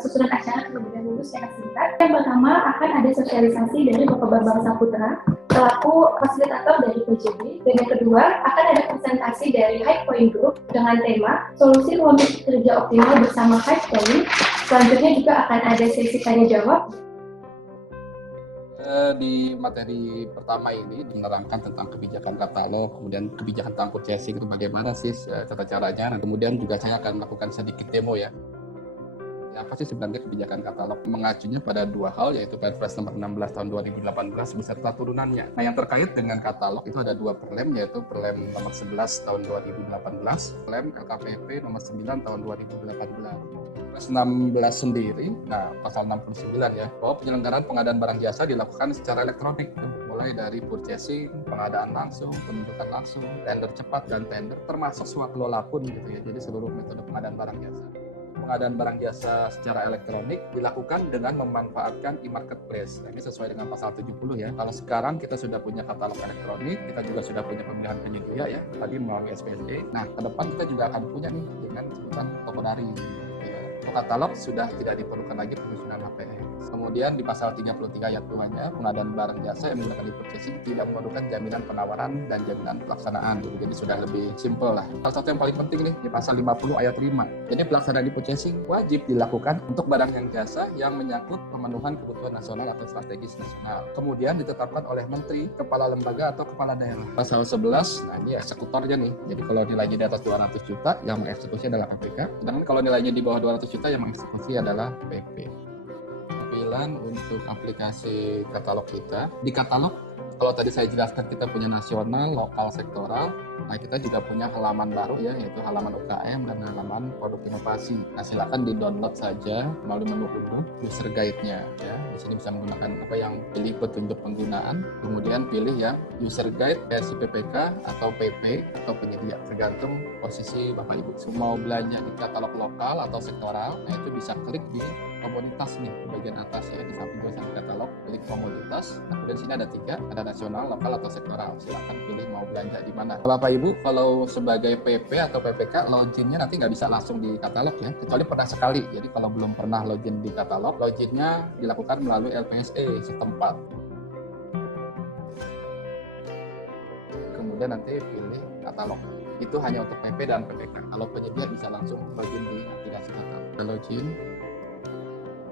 susunan acara terlebih dahulu secara singkat. Yang pertama akan ada sosialisasi dari Bapak Bambang Saputra selaku fasilitator dari PJB. Dan yang kedua akan ada presentasi dari High Point Group dengan tema solusi ruang kerja optimal bersama High Point. Selanjutnya juga akan ada sesi tanya jawab. Di materi pertama ini menerangkan tentang kebijakan katalog, kemudian kebijakan tentang purchasing itu bagaimana sih tata caranya. Nah, kemudian juga saya akan melakukan sedikit demo ya. Apa sih sebenarnya kebijakan katalog? Mengacunya pada dua hal, yaitu Perpres nomor 16 tahun 2018 beserta turunannya. Nah, yang terkait dengan katalog itu ada dua perlem, yaitu Perlem nomor 11 tahun 2018, Perlem KKPP nomor 9 tahun 2018. 16 sendiri, nah pasal 69 ya, bahwa penyelenggaraan pengadaan barang jasa dilakukan secara elektronik, mulai dari purchasing, pengadaan langsung, penunjukan langsung, tender cepat dan tender, termasuk swaklola pun gitu ya. Jadi seluruh metode pengadaan barang jasa. Pengadaan barang jasa secara elektronik dilakukan dengan memanfaatkan e-marketplace. Nah, ini sesuai dengan pasal 70 ya. Kalau sekarang kita sudah punya katalog elektronik, kita juga sudah punya pemilihan penyedia ya, tadi melalui SPSJ. Nah, ke depan kita juga akan punya nih dengan sebutan toko daring. Untuk katalog sudah tidak diperlukan lagi penyusunan HPS. Kemudian di pasal 33 ayat 2-nya, pengadaan barang jasa yang menggunakan e-purchasing tidak memerlukan jaminan penawaran dan jaminan pelaksanaan. Jadi sudah lebih simpel lah. Salah satu yang paling penting nih, di pasal 50 ayat 5. Jadi pelaksanaan e-purchasing wajib dilakukan untuk barang yang jasa yang menyangkut pemenuhan kebutuhan nasional atau strategis nasional. Kemudian ditetapkan oleh menteri, kepala lembaga atau kepala daerah. Pasal 11, nah ini eksekutornya nih. Jadi kalau nilainya di atas 200 juta, yang mengeksekusi adalah KPK. Sedangkan kalau nilainya di bawah 200 juta, yang mengeksekusi adalah PP. Tampilan untuk aplikasi katalog kita. Di katalog, kalau tadi saya jelaskan kita punya nasional, lokal, sektoral. Nah, kita juga punya halaman baru ya, yaitu halaman UKM dan halaman produk inovasi. Nah, silakan di-download saja melalui menu unduh user guide-nya ya. Di sini bisa menggunakan apa yang pilih petunjuk penggunaan, kemudian pilih yang user guide versi PPK atau PP atau penyedia, tergantung posisi Bapak Ibu. Mau belanja di katalog lokal atau sektoral, nah itu bisa klik di komoditas nih di bagian atas ya, di samping tulisan katalog, klik komoditas. Nah, kemudian di sini ada 3, ada nasional, lokal atau sektoral. Silakan pilih mau belanja di mana. Bapak Ibu, kalau sebagai PP atau PPK, loginnya nanti nggak bisa langsung di katalog ya, kecuali pernah sekali. Jadi kalau belum pernah login di katalog, loginnya dilakukan melalui LPSE setempat. Kemudian nanti pilih katalog. Itu hanya untuk PP dan PPK. Kalau penyedia bisa langsung login di aplikasi katalog. Kita login.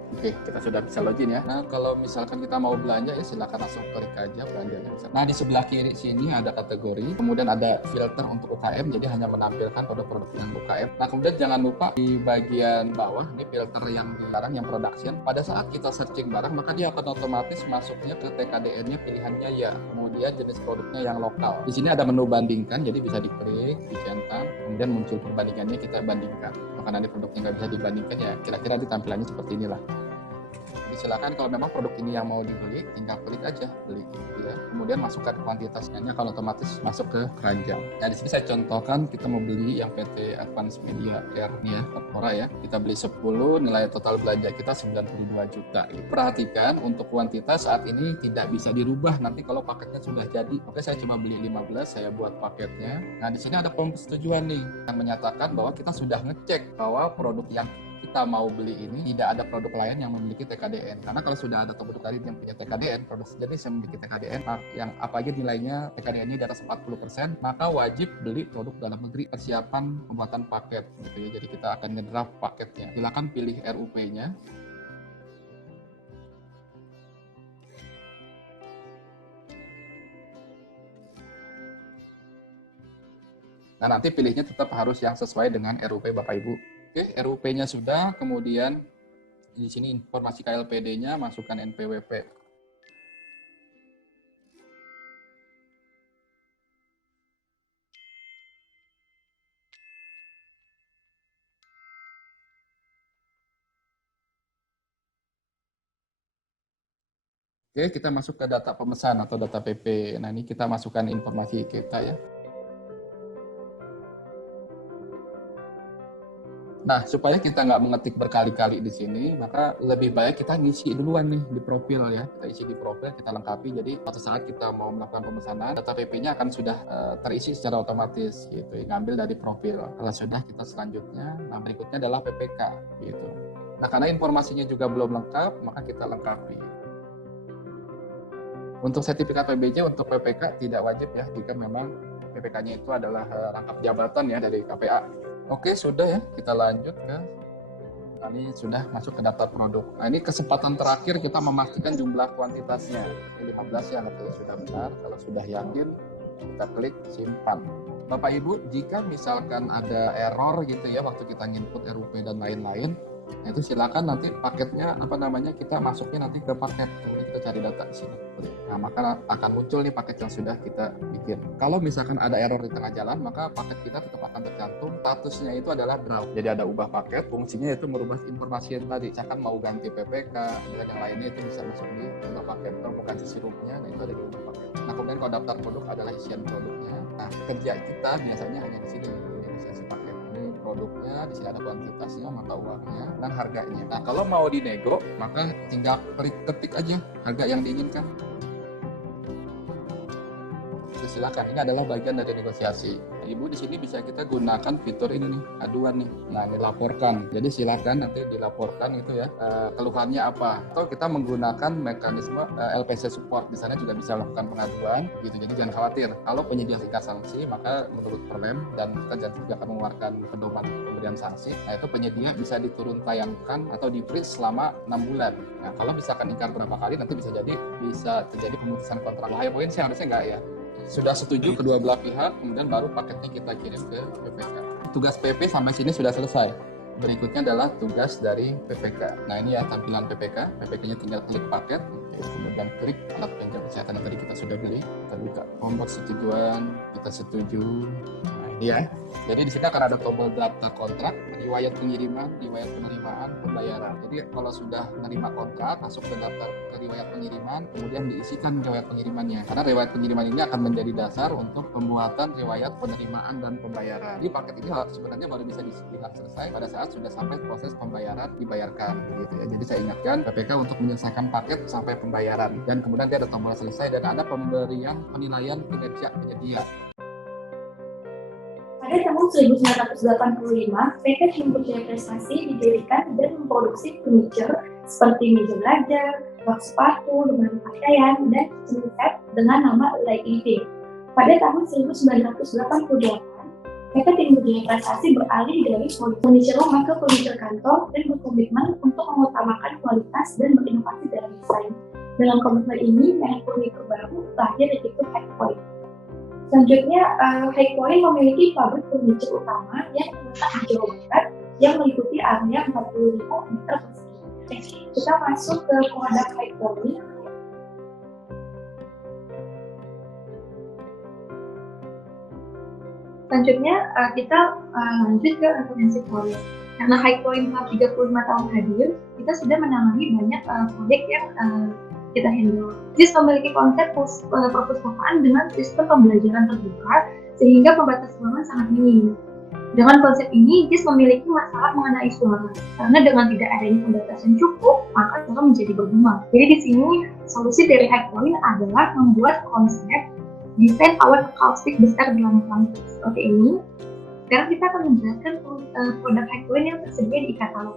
Oke, kita sudah bisa login ya. Nah, kalau misalkan kita mau belanja ya silakan langsung klik aja belanjanya. Nah, di sebelah kiri sini ada kategori, kemudian ada filter untuk UKM, jadi hanya menampilkan produk-produk yang UKM. Nah, kemudian jangan lupa di bagian bawah, ini filter yang dilarang, yang production. Pada saat kita searching barang, maka dia akan otomatis masuknya ke TKDN-nya, pilihannya ya. Kemudian jenis produknya yang lokal. Di sini ada menu bandingkan, jadi bisa diklik, dicentang, kemudian muncul perbandingannya, kita bandingkan. Maka nanti produknya nggak bisa dibandingkan ya, kira-kira di tampilannya seperti inilah. Silakan kalau memang produk ini yang mau dibeli, tinggal klik aja beli ya. Kemudian masukkan kuantitasnya, kalau otomatis masuk ke keranjang. Nah, di sini saya contohkan kita mau beli yang PT Advance Media Care nih ya, Corpora ya. Kita beli 10, nilai total belanja kita 92 juta. Perhatikan untuk kuantitas saat ini tidak bisa dirubah nanti kalau paketnya sudah jadi. Oke, saya coba beli 15, saya buat paketnya. Nah, di sini ada form persetujuan nih yang menyatakan bahwa kita sudah ngecek bahwa produk yang kita mau beli ini tidak ada produk lain yang memiliki TKDN. Karena kalau sudah ada produk lain yang punya TKDN, produk sejenis yang memiliki TKDN, yang apa aja nilainya TKDN-nya di atas 40%, maka wajib beli produk dalam negeri persiapan pembuatan paket gitu ya. Jadi kita akan ngedraft paketnya. Silakan pilih RUP-nya. Nah, nanti pilihnya tetap harus yang sesuai dengan RUP Bapak Ibu. Oke, RUP-nya sudah, kemudian di sini informasi KLPD-nya, masukkan NPWP. Oke, kita masuk ke data pemesan atau data PP. Nah, ini kita masukkan informasi kita ya. Nah, supaya kita nggak mengetik berkali-kali di sini, maka lebih baik kita ngisi duluan nih di profil ya. Kita isi di profil, kita lengkapi. Jadi suatu saat kita mau melakukan pemesanan, data PP-nya akan sudah terisi secara otomatis gitu. Ngambil dari profil. Kalau sudah, kita selanjutnya, nah berikutnya adalah PPK gitu. Nah, karena informasinya juga belum lengkap, maka kita lengkapi. Untuk sertifikat PBJ, untuk PPK tidak wajib ya, jika memang PPK-nya itu adalah rangkap jabatan ya dari KPA. Oke, sudah ya, kita lanjut ke ini sudah masuk ke daftar produk. Nah, ini kesempatan terakhir kita memastikan jumlah kuantitasnya. Ini 15 ya, kalau sudah benar. Kalau sudah yakin, kita klik simpan. Bapak Ibu, jika misalkan ada error gitu ya waktu kita input RUP dan lain-lain, nah itu silakan nanti paketnya kita masuknya nanti ke paket, kemudian kita cari data di sini. Nah, maka akan muncul nih paket yang sudah kita bikin. Kalau misalkan ada error di tengah jalan, maka paket kita tetap akan tercantum statusnya itu adalah draft. Jadi ada ubah paket, fungsinya itu merubah informasi yang tadi. Misalkan mau ganti PPK dan yang lainnya itu bisa masuk di ubah paket. Kalau mau ganti sirupnya, nah itu ada di ubah paket. Nah, kemudian kalau daftar produk adalah isian produknya. Nah, kerja kita biasanya hanya di sini, negosiasi paket. Ini produknya, di sini ada kuantitasnya, mata uangnya, dan harganya. Nah, kalau mau dinego, maka tinggal ketik aja harga yang diinginkan. Silakan, ini adalah bagian dari negosiasi. Ibu di sini bisa kita gunakan fitur ini nih, aduan nih. Nah, ini laporkan. Jadi silakan nanti dilaporkan itu ya, keluhannya apa. Atau kita menggunakan mekanisme LPC support. Di sana juga bisa melakukan pengaduan gitu. Jadi jangan khawatir. Kalau penyedia tingkat sanksi, maka menurut Perlem dan kita juga akan mengeluarkan pedoman pemberian sanksi. Nah, itu penyedia bisa diturun tayangkan atau di freeze selama 6 bulan. Nah, kalau misalkan ingkar berapa kali, nanti bisa terjadi pemutusan kontrak. High point sih harusnya enggak ya. Sudah setuju kedua belah pihak, kemudian baru paketnya kita kirim ke PPK. Tugas PP sampai sini sudah selesai. Berikutnya adalah tugas dari PPK. Nah, ini ya tampilan PPK. PPK-nya tinggal klik paket, kemudian klik alat penunjang kesehatan yang tadi kita sudah beli. Kita buka tombol setujuan, kita setuju. Nah, ini ya. Jadi di sini akan ada tombol daftar kontrak, riwayat pengiriman, riwayat penerimaan, pembayaran. Jadi kalau sudah menerima kontrak, masuk ke daftar riwayat pengiriman, kemudian diisikan riwayat pengirimannya. Karena riwayat pengiriman ini akan menjadi dasar untuk pembuatan riwayat penerimaan dan pembayaran. Jadi paket ini sebenarnya baru bisa dibilang selesai pada saat sudah sampai proses pembayaran dibayarkan, gitu ya. Jadi saya ingatkan PPK untuk menyelesaikan paket sampai pembayaran, dan kemudian dia ada tombol selesai dan ada pemberian penilaian kinerja penyedia. Pada tahun 1985, PT Timur Jaya Prestasi didirikan dan memproduksi furniture seperti meja belajar, bak sepatu, lemari pakaian, dan kitchen set dengan nama Light Living. Pada tahun 1988, PT Timur Jaya Prestasi beralih dari furniture rumah ke furniture kantor dan berkomitmen untuk mengutamakan kualitas dan berinovasi dalam desain. Dengan komitmen ini, merek furniture baru lahir yaitu Highpoint. Selanjutnya, Highpoint memiliki pabrik furniture utama yang terletak di Jawa Barat yang meliputi area 40.000 meter persegi. Kita masuk ke produk Highpoint. Selanjutnya, kita lanjut ke referensi proyek. Karena Highpoint telah 35 tahun hadir, kita sudah menangani banyak proyek yang kita handle. JIS memiliki konsep perpustakaan dengan sistem pembelajaran terbuka sehingga pembatas ruangan sangat minim. Dengan konsep ini, JIS memiliki masalah mengenai suara. Karena dengan tidak adanya pembatasan cukup, maka suara menjadi bergema. Jadi di sini solusi dari Highpoint adalah membuat konsep desain awan akustik besar dalam kampus. Seperti ini. Sekarang kita akan menjelaskan produk Highpoint yang tersedia di e-katalog.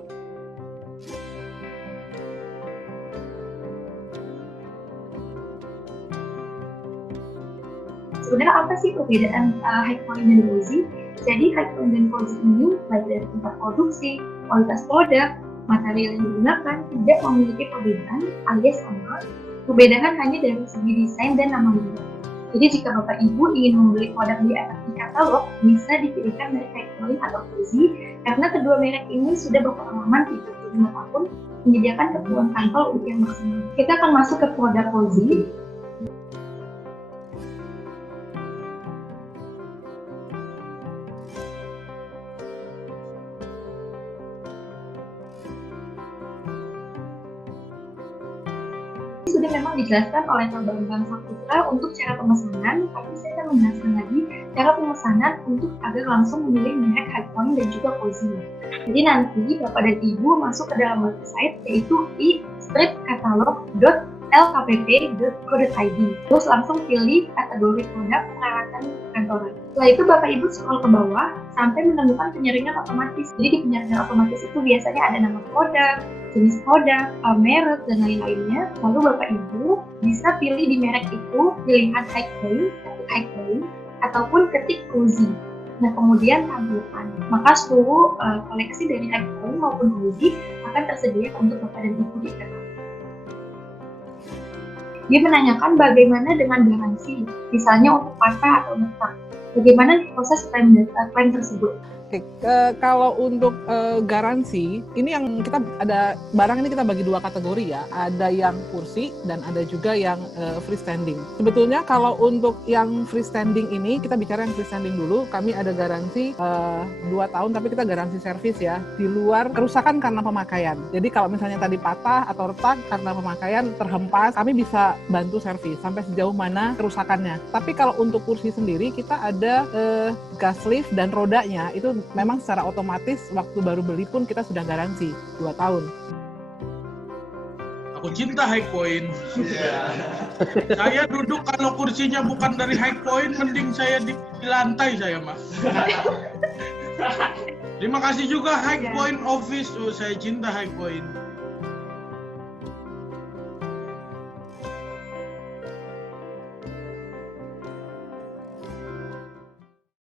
Sebenarnya apa sih perbedaan Highpoint dan Cozy? Jadi Highpoint dan Cozy ini baik dari tempat produksi, kualitas produk, material yang digunakan tidak memiliki perbedaan alias sama. Perbedaan hanya dari segi desain dan nama merek. Jadi jika Bapak Ibu ingin membeli produk di e-katalog, bisa dipilihkan dari Highpoint atau Cozy karena kedua merek ini sudah berpengalaman 35 tahun menyediakan keperluan kantor yang maksimal. Kita akan masuk ke produk Cozy. Sudah memang dijelaskan oleh Pak Bambang Saputra untuk cara pemesanan, tapi saya akan menjelaskan lagi cara pemesanan untuk agar langsung memilih merek Highpoint dan juga Cozy. Jadi nanti Bapak dan Ibu masuk ke dalam website yaitu e-stripkatalog.lkpp.co.id. Terus langsung pilih kategori produk peralatan perkantoran. Setelah itu Bapak Ibu scroll ke bawah sampai menemukan penyaringan otomatis. Jadi di penyaringan otomatis itu biasanya ada nama produk, jenis produk, merek, dan lain-lainnya. Lalu Bapak Ibu bisa pilih di merek itu pilihan high point, ataupun ketik cozy. Nah, kemudian tampilkan. Maka seluruh koleksi dari high point maupun cozy akan tersedia untuk Bapak dan Ibu di e-commerce. Dia menanyakan bagaimana dengan garansi, misalnya untuk patah atau retak. Bagaimana proses klaim tersebut? Oke, kalau untuk garansi, ini yang kita ada barang ini kita bagi dua kategori ya. Ada yang kursi dan ada juga yang freestanding. Sebetulnya kalau untuk yang freestanding ini, kita bicara yang freestanding dulu. Kami ada garansi 2 tahun, tapi kita garansi servis ya. Di luar kerusakan karena pemakaian. Jadi kalau misalnya tadi patah atau retak karena pemakaian terhempas, kami bisa bantu servis sampai sejauh mana kerusakannya. Tapi kalau untuk kursi sendiri, kita ada gas lift dan rodanya itu memang secara otomatis waktu baru beli pun kita sudah garansi 2 tahun. Aku cinta High Point. Saya duduk kalau kursinya bukan dari High Point, mending saya di lantai saya, Mas. Terima kasih juga High Point Office. Saya cinta High Point.